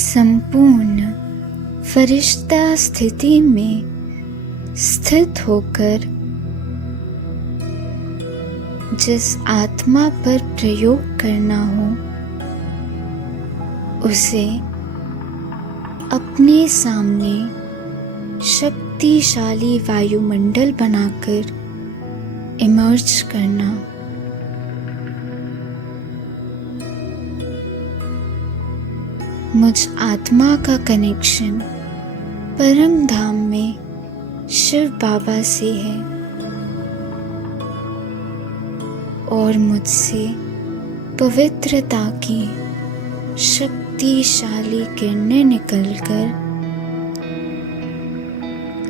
संपूर्ण फरिश्ता स्थिति में स्थित होकर जिस आत्मा पर प्रयोग करना हो उसे अपने सामने शक्तिशाली वायुमंडल बनाकर इमर्ज करना। मुझ आत्मा का कनेक्शन परम धाम में शिव बाबा से है और मुझसे पवित्रता की शक्तिशाली किरणें निकलकर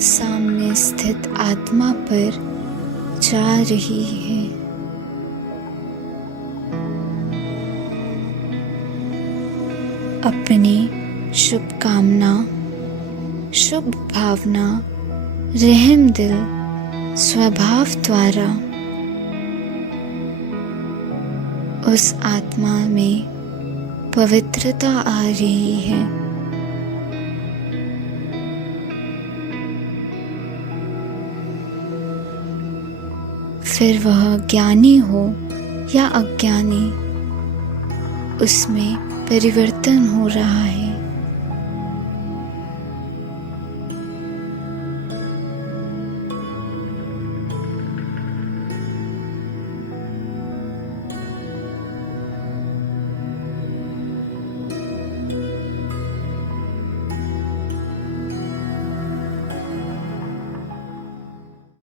सामने स्थित आत्मा पर जा रही है। अपनी शुभकामना, शुभ भावना, रहम दिल स्वभाव द्वारा उस आत्मा में पवित्रता आ रही है। फिर वह ज्ञानी हो या अज्ञानी, उसमें परिवर्तन हो रहा है।